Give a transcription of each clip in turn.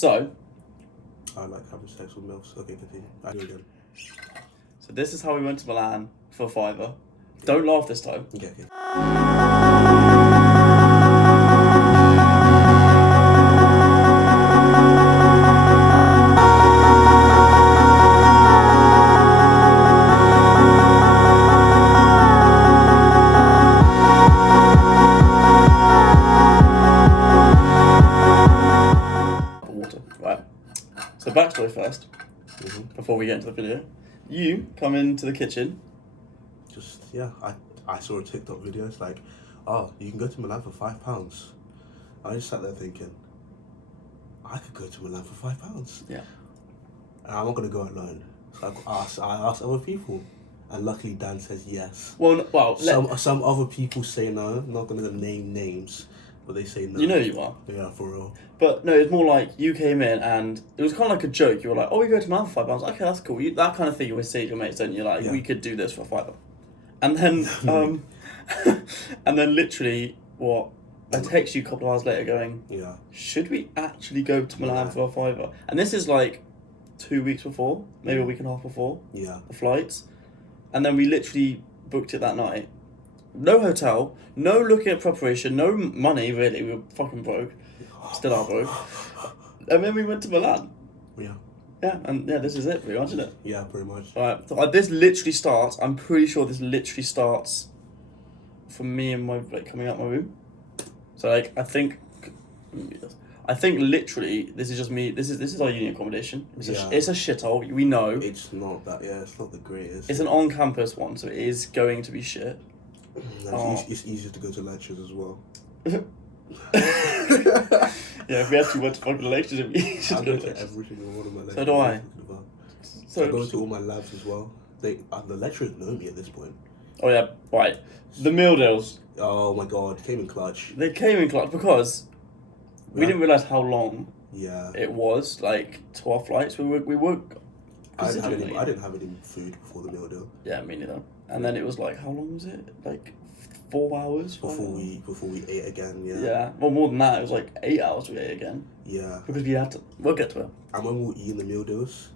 So, I like having sex with MILFs. Okay, continue. I do again. so this is how we went to Milan for $5. Don't laugh this time. Okay. Water, right? So backstory first, before we get into the video. You come into the kitchen. Just, yeah, I saw a TikTok video. It's like, oh, you can go to Milan for £5. I just sat there thinking, I could go to Milan for £5. Yeah. And I'm not going to go alone. So I asked other people. And luckily Dan says yes. Well, some other people say no. I'm not going to name names, but they say no. You know you are. Yeah, for real. But no, it's more like you came in and it was kind of like a joke. You were like, oh, we go to Milan for £5. Okay, that's cool. That kind of thing you always say to your mates, don't you? Like, we could do this for £5. And then, and then literally, I text you a couple of hours later going, yeah, should we actually go to Milan for a £5? And this is like 2 weeks before, maybe a week and a half before the flights. And then we literally booked it that night. No hotel, no looking at preparation, no money really. We were fucking broke. Still are broke. And then we went to Milan. Yeah. Yeah, and this is it pretty much, isn't it? Yeah, pretty much. Right, so this literally starts, I'm pretty sure this literally starts from me and my, coming out my room. So I think literally this is just me, this is our uni accommodation. It's a shithole, we know. It's not that, it's not the greatest. It's an on-campus one, so it is going to be shit. It's easier to go to lectures as well. Yeah, if we actually went to fucking lectures, it'd be easy to go to every single one of my lectures. So do I. So I go to all my labs as well. The lecturers know me at this point. Oh yeah, right. The meal deals. Oh my god, came in clutch. They came in clutch because we didn't realise how long it was, to our flights. We were I didn't have any food before the meal deal. Yeah, me neither. And then it was how long was it? 4 hours? Before we ate again, yeah. Yeah, well more than that, it was 8 hours we ate again. Yeah. Because we had to, we'll get to it. And when we were eating the meal deals,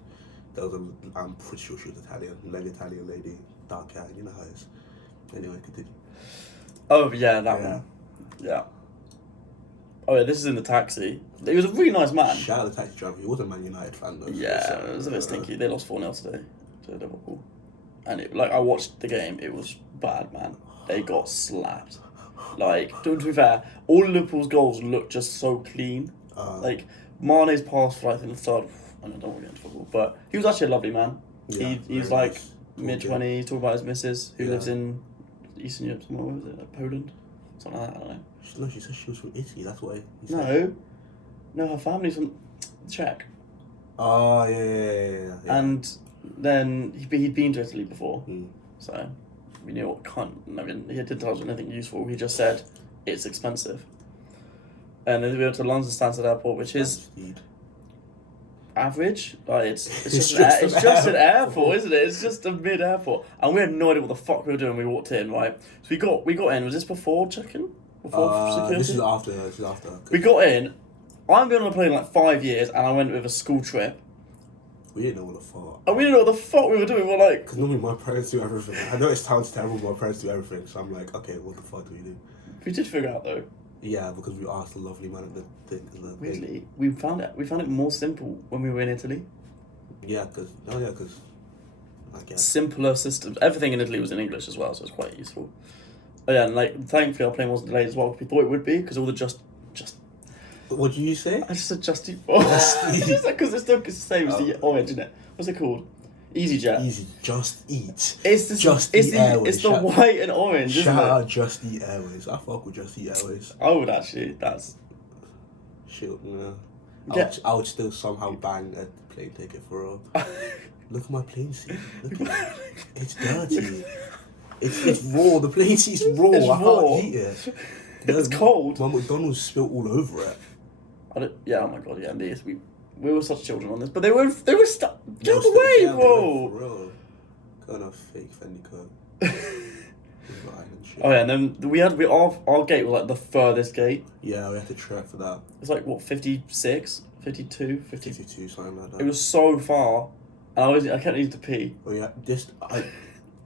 there was I'm pretty sure she was Italian, Italian lady, dark hair, you know how it is. Anyway, continue. Oh yeah, that one. Yeah. Oh yeah, this is in the taxi. He was a really nice man. Shout out the taxi driver. He was a Man United fan though. Yeah, it was a bit stinky. They lost 4-0 today to Liverpool. And I watched the game, it was bad, man. They got slapped. To be fair, all Liverpool's goals looked just so clean. Mane's pass for in the third, I don't want to get into football, but he was actually a lovely man. Yeah, he's nice. mid-20s, talking about his missus, who lives in Eastern Europe, somewhere, what was it, Poland? Something like that, I don't know. No, she said she was from Italy, that's why. No, her family's from Czech. Oh, yeah. And then he'd been to Italy before, Mm. so we knew he didn't tell us anything useful, he just said it's expensive. And then we went to London Stansted Airport, which is average. It's just an airport, isn't it? It's just a mid-airport. And we had no idea what the fuck we were doing when we walked in, right? So we got in, was this before check-in? Before security? This is after. We got in, I've been on a plane 5 years, and I went with a school trip. We didn't know what the fuck. And we didn't know what the fuck we were doing. We're because normally my parents do everything. I know it sounds terrible, but my parents do everything. So I'm like, okay, what the fuck do we do? We did figure out though. Yeah, because we asked the lovely man at the thing. Weirdly, we found it more simple when we were in Italy. Yeah, because I guess simpler systems. Everything in Italy was in English as well, so it's quite useful. Oh yeah, and thankfully our plane wasn't delayed as well. We thought it would be because all the just. What did you say? I just said Just Eat. Just because it's the same as the orange, isn't it? What's it called? EasyJet. Just Eat. It's the white and orange. Shout out Just Eat Airways. I fuck with Just Eat Airways. I would actually. That's. Shit, yeah. I would still somehow bang a plane ticket for a. Look at my plane seat. Look at it. It's dirty. It's raw. The plane seat's raw. I can't eat it. It's cold. My McDonald's spilled all over it. Oh my god, yeah, and we were such children on this, but they were stuck. Get away, bro! For real. Kind of fake Fendi coat. Oh yeah, and then our gate was the furthest gate. Yeah, we had to trek for that. It's 56, 52, 52, something like that. It was so far, and I kept needing to pee. Oh yeah,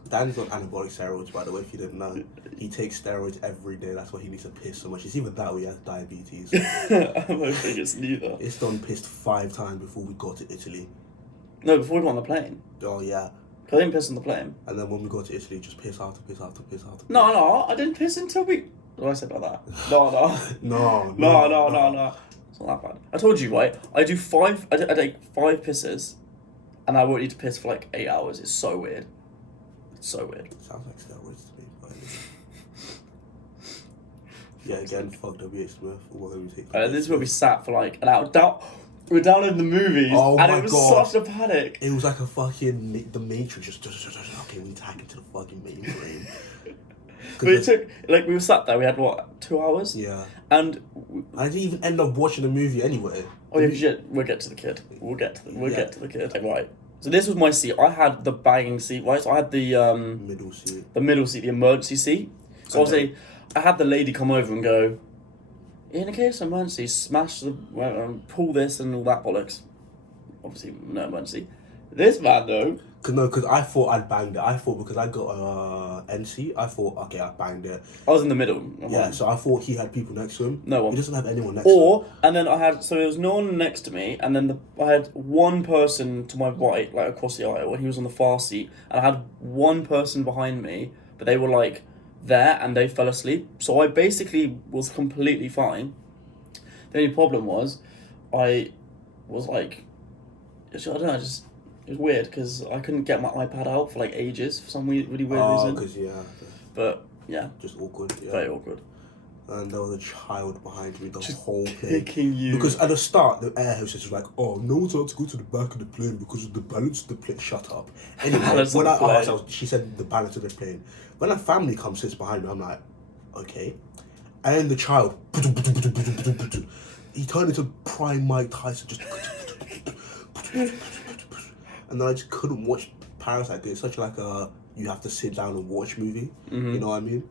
Dan's on anabolic steroids, by the way, if you didn't know. He takes steroids every day, that's why he needs to piss so much. It's either that or he has diabetes. I don't think it's neither. It's done pissed 5 times before we got to Italy. No, before we got on the plane. Oh yeah. Because I didn't piss on the plane. And then when we got to Italy, just piss after piss after piss after piss. No, I didn't piss until we... What did I say about that? No. No. It's not that bad. I told you, right? I take 5 pisses, and I won't need to piss for like 8 hours. It's so weird. Sounds like steroids to me. But yeah, again, fuck W.H. Smith. This is where we sat for like an hour. We were down in the movies, and it was such a panic. It was like a fucking The Matrix. Just okay, we need to hack into the fucking mainframe. But it took, like, we were sat there, we had, 2 hours? Yeah. And... I didn't even end up watching the movie anyway. Oh, yeah, we'll get to the kid. We'll get to the kid. Right. So this was my seat. I had the bagging seat, right? So I had the... middle seat. The middle seat, the emergency seat. So obviously, I had the lady come over and go, in a case of emergency, smash the... pull this and all that bollocks. Obviously, no emergency. This man, though... Because I thought I'd banged it. I thought because I got NC, I thought, okay, I banged it. I was in the middle. Yeah, so I thought he had people next to him. No one. He doesn't have anyone next to him. And then so there was no one next to me, and then I had one person to my right, like across the aisle, and he was on the far seat, and I had one person behind me, but they were like there, and they fell asleep. So I basically was completely fine. The only problem was, I was like, I don't know, it was weird because I couldn't get my iPad out for like ages for some really weird reason. Because But yeah, just awkward. Yeah. very awkward. And there was a child behind me the Just whole plane. picking you. Because at the start, the air hostess was like, "Oh, no one's allowed to go to the back of the plane because of the balance of the plane." Shut up. Anyway, when I asked, she said the balance of the plane. When a family comes sits behind me, I'm like, okay. And the child, he turned into prime Mike Tyson, just. And then I just couldn't watch Parasite. It's such like a you have to sit down and watch movie. Mm-hmm. You know what I mean?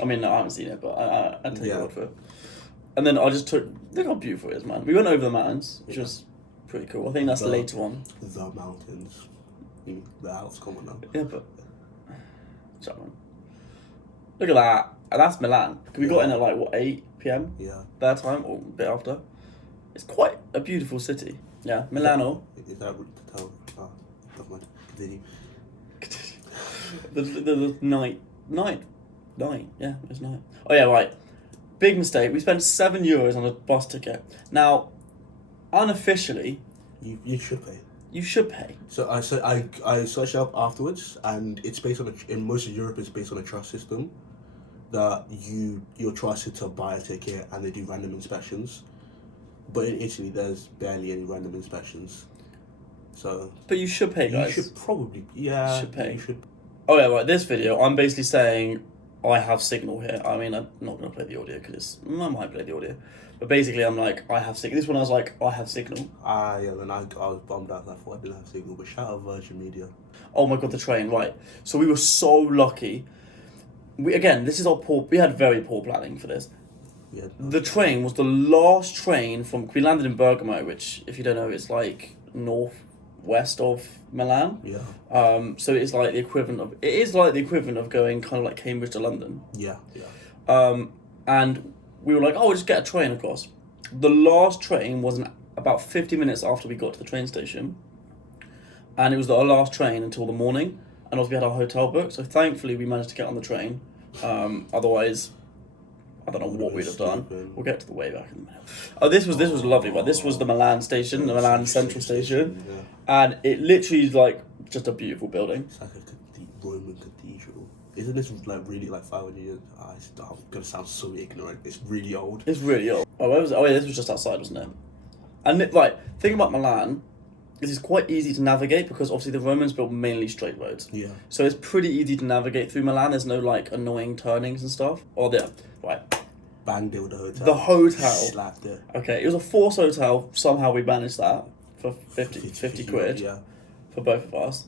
I mean, no, I haven't seen it, but I'd take your word for it. And then I just look how beautiful it is, man. We went over the mountains, which was pretty cool. I think that's the later one. The mountains. The Alps, come on now. Yeah, but... Shut up, man. Look at that. And that's Milan. We got in at like, 8 p.m? Yeah. Their time, or a bit after. It's quite a beautiful city. Yeah, Milano. Is that route to tell? Never mind. Continue. the night. Yeah, it's night. Oh yeah, right. Big mistake. We spent €7 on a bus ticket. Now, unofficially, you should pay. You should pay. So I searched up afterwards, and it's based on in most of Europe, it's based on a trust system that you're trusted to buy a ticket, and they do random inspections. But in Italy, there's barely any random inspections. So. But you should pay, guys. You should probably, yeah. You should pay. You should. Oh yeah, right. This video, I'm basically saying I have signal here. I mean, I'm not gonna play the audio because I might play the audio, but basically, I'm like, I have signal. This one, I was like, I have signal. Yeah. Then I was bummed out. I thought I didn't have signal. But shout out Virgin Media. Oh my god, the train, right? So we were so lucky. This is our poor. We had very poor planning for this. Yeah. The train was the last train from. We landed in Bergamo, which, if you don't know, is like northwest of Milan. Yeah. So it's like the equivalent of. It is like the equivalent of going kind of like Cambridge to London. Yeah. Yeah. And we were like, oh, we'll just get a train across. The last train was about 50 minutes after we got to the train station, and it was our last train until the morning. And also we had our hotel booked, so thankfully we managed to get on the train. Otherwise, I don't know what we'd have done. We'll get to the way back in a minute. Oh, this was lovely, but this was the Milan station, the Milan Central Station, and it literally is like just a beautiful building. It's like a Roman cathedral. Isn't this like really like 500 years? I'm gonna sound so ignorant. It's really old. It's really old. Oh, where was it? Oh yeah, this was just outside, wasn't it? And thing about Milan is it's quite easy to navigate because obviously the Romans built mainly straight roads. Yeah. So it's pretty easy to navigate through Milan. There's no like annoying turnings and stuff. Banged it with the hotel. The hotel. Slapped it. Okay, it was a forced hotel. Somehow we managed that for 50 quid. Yeah. For both of us.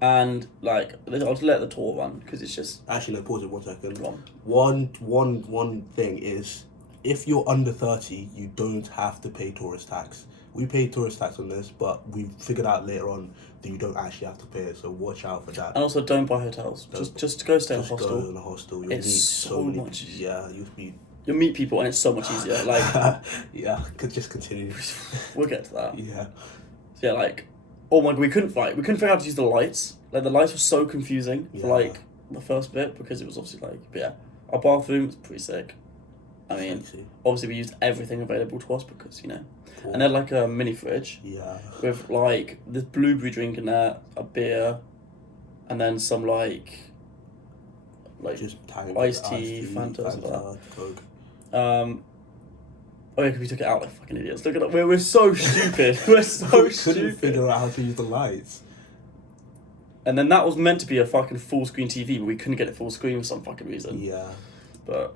And I'll just let the tour run because it's just. Actually, no. Pause it 1 second. Go on. One thing is, if you're under 30, you don't have to pay tourist tax. we paid tourist tax on this, but we figured out later on that you don't actually have to pay it, so watch out for that. And also, don't buy hotels. Just go stay in a hostel. Just go in a hostel. You'll it's meet so much easier. Yeah, you'll meet people, and it's so much easier. Like, yeah, could just continue. We'll get to that. Yeah. So, yeah, like, oh my god, we couldn't figure out how to use the lights. Like, the lights were so confusing for like the first bit because it was obviously like, but yeah, our bathroom was pretty sick. I mean, obviously we used everything available to us because, you know. Cool. And they had like a mini fridge. Yeah. With like this blueberry drink in there, a beer, and then some like just iced tea, Fanta, stuff like that. Coke. Oh yeah, because we took it out like fucking idiots. Look at that. We're so stupid. We're so stupid. Couldn't figure out how to use the lights. And then that was meant to be a fucking full screen TV, but we couldn't get it full screen for some fucking reason. Yeah. But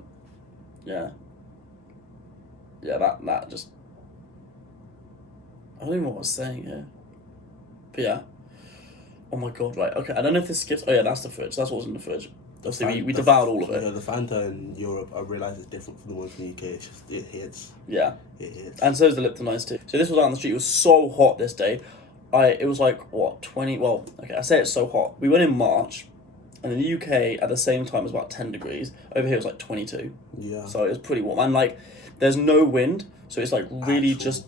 yeah, that just, I don't even know what I was saying here. But yeah. Oh my god, right, okay, I don't know if this skips, oh yeah, that's the fridge, that's what was in the fridge. Obviously, we devoured all of it. Yeah, the Fanta in Europe, I realise it's different from the ones in the UK, it's just, it hits. Yeah. It hits. And so is the Lipton Ice too. So this was out on the street, it was so hot this day. It was like, what, 20, well, okay, I say it's so hot. We went in March, and in the UK, at the same time, it was about 10 degrees. Over here, it was like 22. Yeah. So it was pretty warm. And like, there's no wind, so it's like really just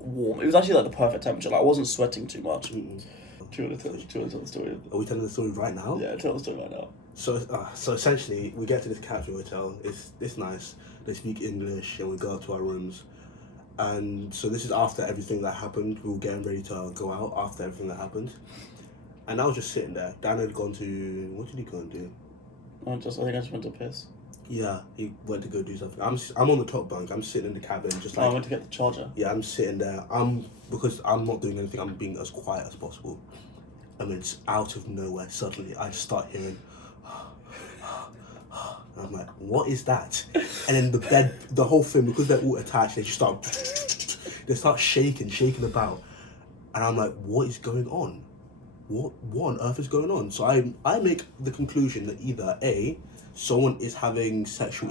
warm. It was actually like the perfect temperature. Like, I wasn't sweating too much. Mm-mm. Do you want to tell the story? Are we telling the story right now? Yeah, tell the story right now. So essentially, we get to this capsule hotel. It's nice. They speak English, and we go up to our rooms. And so this is after everything that happened. We were getting ready to go out after everything that happened. And I was just sitting there. Dan had gone to... What did he go and do? I think I just went to piss. Yeah, he went to go do something. I'm on the top bunk. I'm sitting in the cabin, just like... I went to get the charger. Yeah, I'm sitting there. Because I'm not doing anything. I'm being as quiet as possible. And then it's out of nowhere. Suddenly, I just start hearing... And I'm like, what is that? And then the bed, the whole thing, because they're all attached, they start shaking about. And I'm like, what is going on? What on earth is going on? So I make the conclusion that either A, someone is having sexual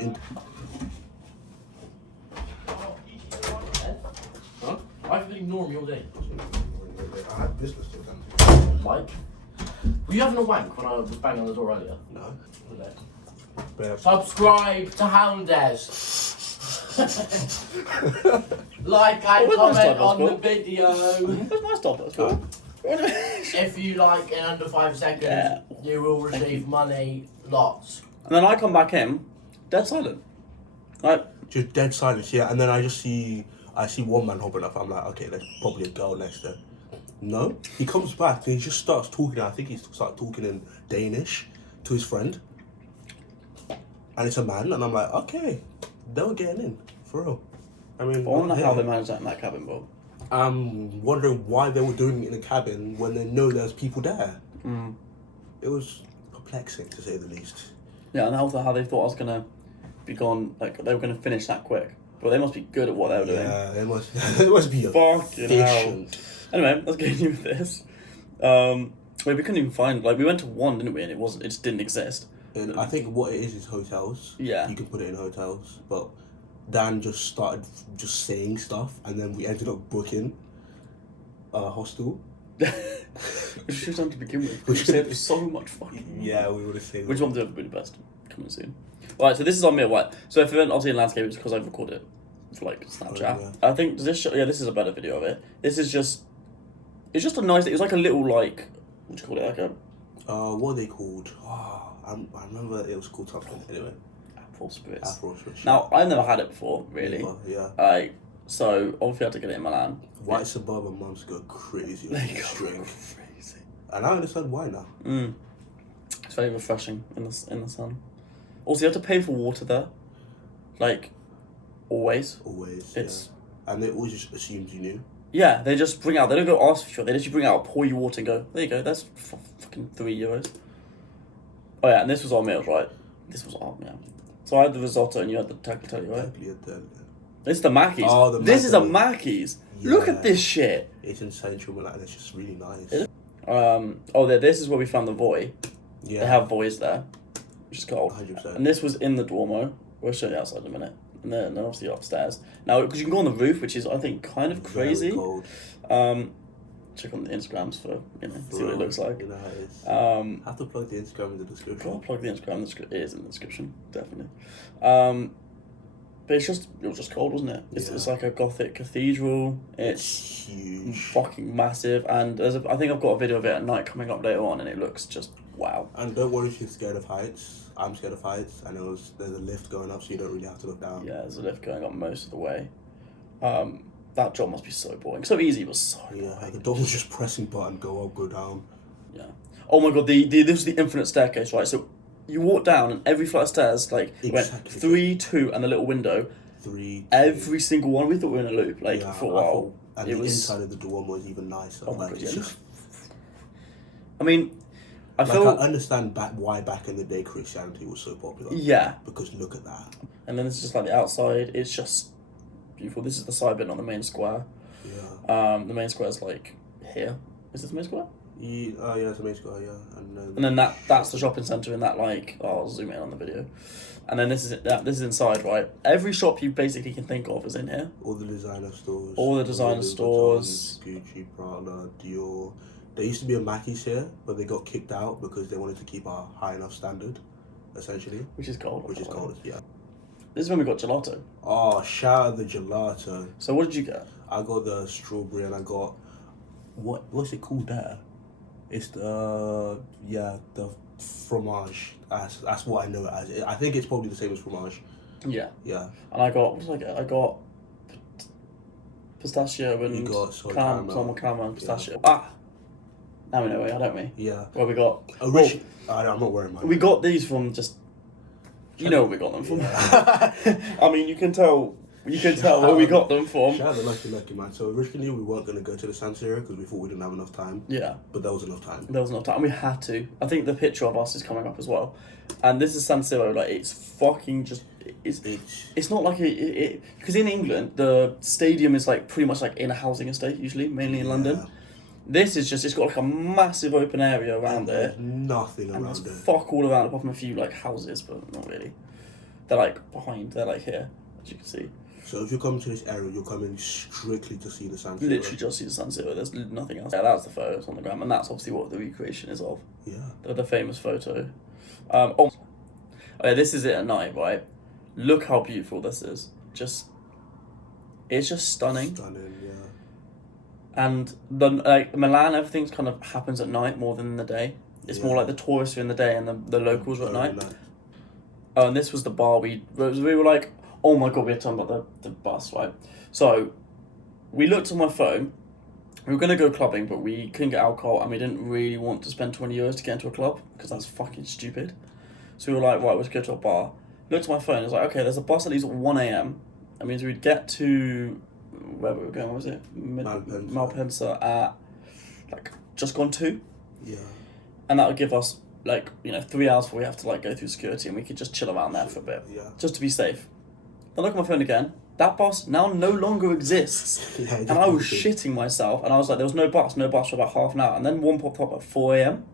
Huh? Why have you been ignoring me all day? I had business to attend to. Like? Were you having a wank when I was banging on the door earlier? No. Subscribe to Houndez. Like and comment on the video. Where's my stopwatch for? If you like in under 5 seconds, you will receive money, lots. And then I come back in, dead silent. Right? Just dead silence, yeah. And then I see one man hopping up. I'm like, okay, there's probably a girl next there. No, he comes back and he just starts talking. I think he starts talking in Danish to his friend. And it's a man, and I'm like, okay, they were getting in, for real. I mean, I wonder how they managed that in that cabin, bro. I'm wondering why they were doing it in a cabin when they know there's people there. Mm. It was perplexing, to say the least. Yeah, and also how they thought I was going to be gone, like, they were going to finish that quick. But they must be good at what they were doing. Yeah, they must be fucking efficient. Hell. Anyway, let's get into this. We couldn't even find, like, we went to one, didn't we? And it just didn't exist. And I think what it is hotels. Yeah. You can put it in hotels, but Dan just started saying stuff, and then we ended up booking a hostel. We should have done to begin with. We saved so much fucking. Yeah, we would have saved. Which one do really best? Coming soon. Right, so this is our meal. Right, so if you're obviously in landscape, it's because I've recorded it for like Snapchat. Oh, yeah. I think this show. Yeah, this is a better video of it. This is just. It's just a nice. It was like a little like. What do you call it? Like a. What are they called? Oh, I remember it was called something. Anyway. Apple spirits. Apple spirits. Now I've never had it before, really. Yeah. So obviously I had to get it in Milan. White suburban mums go crazy. They go crazy. And I understand why now. It's very refreshing in the sun. Also, you have to pay for water there. Like, always. Always. It's. Yeah. And they always just assumed you knew. Yeah, they just bring out. They don't go ask for it. They literally bring out, pour you water, and go. There you go. That's fucking €3. Oh yeah, and this was our meals, right? This was our meal. So I had the risotto and you had the tagliatelle, right? This is the Mackey's. Oh, this is a Mackey's. Yeah. Look at this shit. It's in central Milan. It's just really nice. This is where we found the Voi. Yeah. They have Voi's there, which is cold. 100%. And this was in the Duomo. We'll show you outside in a minute. and then obviously upstairs. Now, because you can go on the roof, which is, I think, kind of crazy. Very cold. Check on the Instagrams for, see what it looks like. You know how it is. Have to plug the Instagram in the description. I'll plug the Instagram, it is in the description, definitely. But it was just cold, wasn't it? It's like a Gothic cathedral. It's huge. Fucking massive. And I think I've got a video of it at night coming up later on, and it looks just wow. And don't worry if you're scared of heights. I'm scared of heights. I know there's a lift going up, so you don't really have to look down. Yeah, there's a lift going up most of the way. That job must be so boring. So easy, but so boring. The door was just pressing button, go up, go down. Yeah. Oh my god, this was the infinite staircase, right? So you walk down, and every flight of stairs, like, went 3, 2, and the little window. 3, 2. Every single one. We thought we were in a loop, like, for a while. And the inside of the Duomo was even nicer. Oh my god, it's just... I mean, I understand why back in the day Christianity was so popular. Yeah. Because look at that. And then this is just like the outside. It's just beautiful. This is the side bit on the main square. Yeah. The main square is like here. Is this the main square? Yeah, it's the main square, yeah. And then that's the shopping centre in that, like, I'll zoom in on the video. And then this is inside, right? Every shop you basically can think of is in here. All the designer stores. All the designer stores. Gucci, Prada, Dior. There used to be a Mackey's here, but they got kicked out because they wanted to keep a high enough standard, essentially. Which is cold. Yeah. This is when we got gelato. Oh, shout out the gelato. So what did you get? I got the strawberry and I got... What's it called there? It's the fromage. That's what I know it as. I think it's probably the same as fromage. Yeah. Yeah. And I got, what did I get? I got pistachio and caramel and pistachio. Yeah. Ah! Now we know where, don't we? Yeah. Where we got... I'm not wearing mine. We got these from just... You know where we got them from. Yeah. I mean, you can tell where we got them from. Shout out the lucky man. So originally we weren't going to go to the San Siro because we thought we didn't have enough time. Yeah. But there was enough time. We had to. I think the picture of us is coming up as well. And this is San Siro. Like, it's fucking just... It's not like because in England, the stadium is like pretty much like in a housing estate usually, mainly in London. This is just, it's got like a massive open area around it. Nothing around it. There's fuck all around apart from a few like houses, but not really. They're like behind, they're like here, as you can see. So if you're coming to this area, you're coming strictly to see the San Siro? Literally just see the San Siro, there's nothing else. Yeah, that's the photos on the gram, and that's obviously what the recreation is of. Yeah. The famous photo. This is it at night, right? Look how beautiful this is. It's just stunning. Stunning, yeah. And Milan, everything's kind of happens at night more than in the day. It's more like the tourists are in the day and the locals are at night. And this was the bar we were like, oh my god, we had talking about the bus, right? So we looked on my phone. We were going to go clubbing, but we couldn't get alcohol and we didn't really want to spend 20 euros to get into a club because that's fucking stupid. So we were like, right, let's go to a bar. Looked at my phone, I was like, okay, there's a bus that leaves at 1 a.m. That means we'd get to... where we were going, what was it? Malpensa at like just gone 2. Yeah. And that would give us 3 hours before we have to go through security, and we could just chill around there for a bit. Yeah. Just to be safe. I look at my phone again. That bus now no longer exists. Yeah, and I was shitting myself, and I was like, there was no bus for about half an hour, and then one popped up at 4 a.m.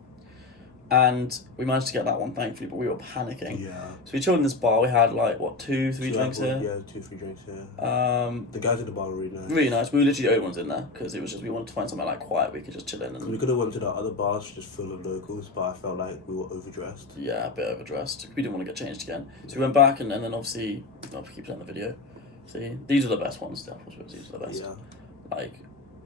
And we managed to get that one, thankfully, but we were panicking. Yeah. So we chilled in this bar. We had 2, 3 drinks here. Yeah, 2, 3 drinks here. The guys at the bar were really nice. Really nice. We were literally the only ones in there because it was just we wanted to find somewhere quiet we could just chill in. And we could have went to the other bars just full of locals, but I felt like we were overdressed. Yeah, a bit overdressed. We didn't want to get changed again. So we went back and then obviously I'll keep playing the video. See, these are the best ones. These are the best. Yeah.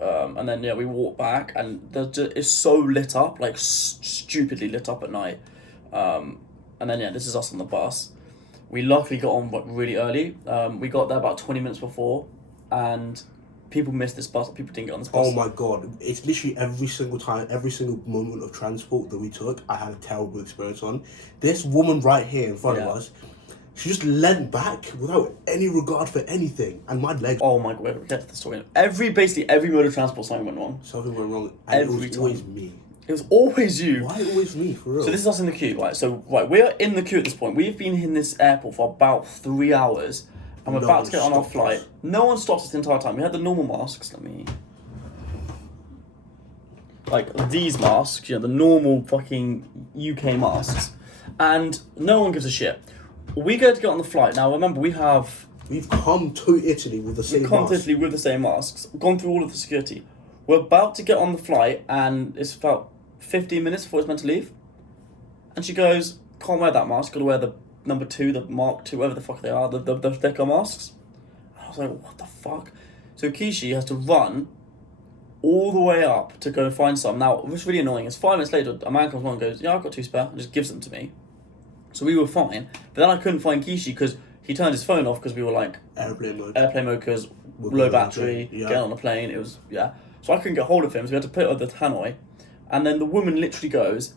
And then we walked back and it's so lit up, stupidly lit up at night. And then this is us on the bus. We luckily got on really early. We got there about 20 minutes before, and people missed this bus. People didn't get on this bus. Oh my god! It's literally every single moment of transport that we took, I had a terrible experience on. This woman right here in front of us. She just leant back without any regard for anything, and my legs... Oh my god, we'll get to the story. Basically every mode of transport, something went wrong. Something went wrong, and it was always me. It was always you. Why always me, for real? So this is us in the queue, right? So, we're in the queue at this point. We've been in this airport for about 3 hours, and we're about to get on our flight. No one stopped us the entire time. We had the normal masks. These masks, the normal fucking UK masks. And no one gives a shit. We go to get on the flight. Now, remember, we have We've come to Italy with the same We've come to mask. Italy with the same masks, gone through all of the security. We're about to get on the flight, and it's about 15 minutes before it's meant to leave. And she goes, can't wear that mask, gotta wear the number 2, the Mark 2, whatever the fuck they are, the thicker masks. And I was like, what the fuck? So Kishi has to run all the way up to go find some. Now, what's really annoying is 5 minutes later, a man comes along and goes, yeah, I've got 2 spare, and just gives them to me. So we were fine. But then I couldn't find Kishi because he turned his phone off because we were like... Airplane mode. Because low battery, get on the plane, it was, yeah. So I couldn't get hold of him, so we had to put it on the tannoy. And then the woman literally goes,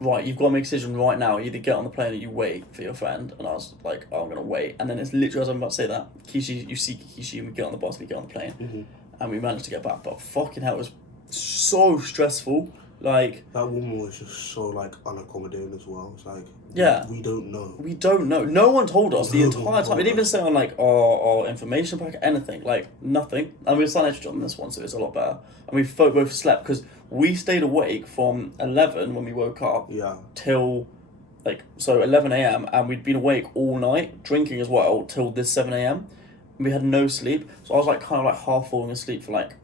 right, you've got to make a decision right now. You either get on the plane or you wait for your friend. And I was like, oh, I'm going to wait. And then it's literally as I'm about to say that, Kishi, you see Kishi, and we get on the bus, we get on the plane. Mm-hmm. And we managed to get back. But fucking hell, it was so stressful. Like... That woman was just so, like, unaccommodating as well. It's like... Yeah. We don't know. We don't know. No one told us the No entire one time. told It didn't even us. say on, like, our information packet, anything. Like, nothing. And we were signed extra on this one, so it's a lot better. And we both slept, because we stayed awake from 11 when we woke up. Yeah. Till, like, so 11 a.m. And we'd been awake all night, drinking as well, till this 7 a.m. And we had no sleep. So I was, like, kind of, like, half falling asleep for, like,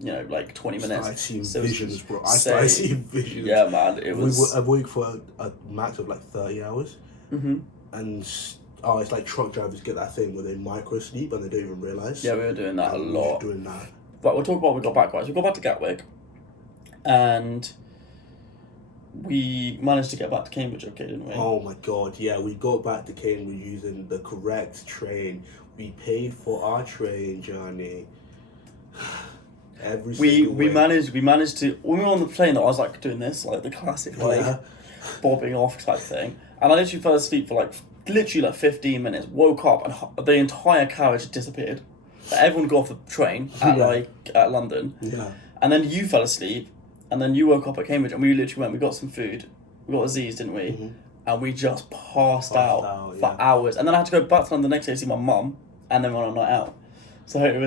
you know, like 20 minutes. I seeing So visions, bro. I started seeing visions. Yeah, man, it was... We were awake for a max of like 30 hours. Mm-hmm. And, it's like truck drivers get that thing where they micro sleep and they don't even realise. Yeah, we were doing that a We lot. were doing that. But we'll talk about what we got back, right? So we got back to Gatwick, and we managed to get back to Cambridge, okay, didn't we? Oh my god, yeah, we got back to Cambridge using the correct train. We paid for our train journey. We managed to, when we were on the plane, I was like doing this, like the classic, like bobbing off type thing, and I literally fell asleep for literally 15 minutes, woke up and the entire carriage had disappeared. Like, everyone got off the train at London, and then you fell asleep, and then you woke up at Cambridge, and we literally we got some food, we got Aziz, didn't we? Mm-hmm. And we just passed out for hours, and then I had to go back to London the next day to see my mum, and then went on a night out. So it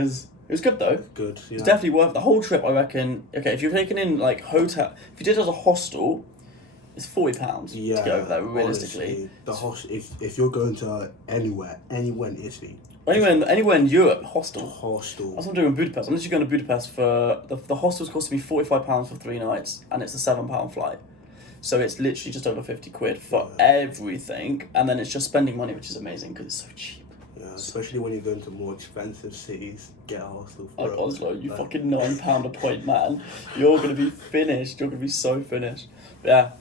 was good though. Good. Yeah. It's definitely worth the whole trip. I reckon. Okay, if you're taking in like hotel, if you did it as a hostel, it's £40 to go over there. Realistically, honestly, if you're going to anywhere in Italy, anywhere in Europe, hostel. Hostel. That's what I'm doing in Budapest. I'm literally going to Budapest for the hostel's costing me £45 for 3 nights, and it's a £7 flight. So it's literally just over 50 quid for everything, and then it's just spending money, which is amazing because it's so cheap. Yeah, especially when you're going to more expensive cities, get a hostel. Like Oslo, you fucking £9 a point, man. You're gonna be finished. You're gonna be so finished. But yeah,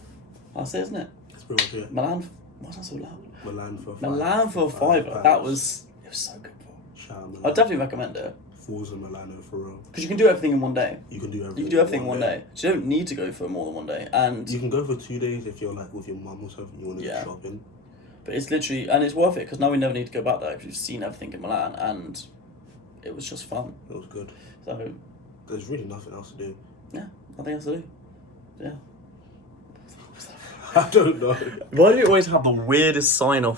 that's it, isn't it? That's pretty much it. Milan. Why was that so loud? Milan for a fiver. It was so good, bro. Shout out Milan. I'd definitely recommend it. Forza Milano for real. Because you can do everything in one day. You can do everything. You can do everything in one day. So you don't need to go for more than one day. And you can go for 2 days if you're like with your mum or something. You want to go shopping. But it's literally, and it's worth it because now we never need to go back there because we've seen everything in Milan, and it was just fun. It was good. So there's really nothing else to do. Yeah, nothing else to do. Yeah. I don't know. Why do you always have the weirdest sign off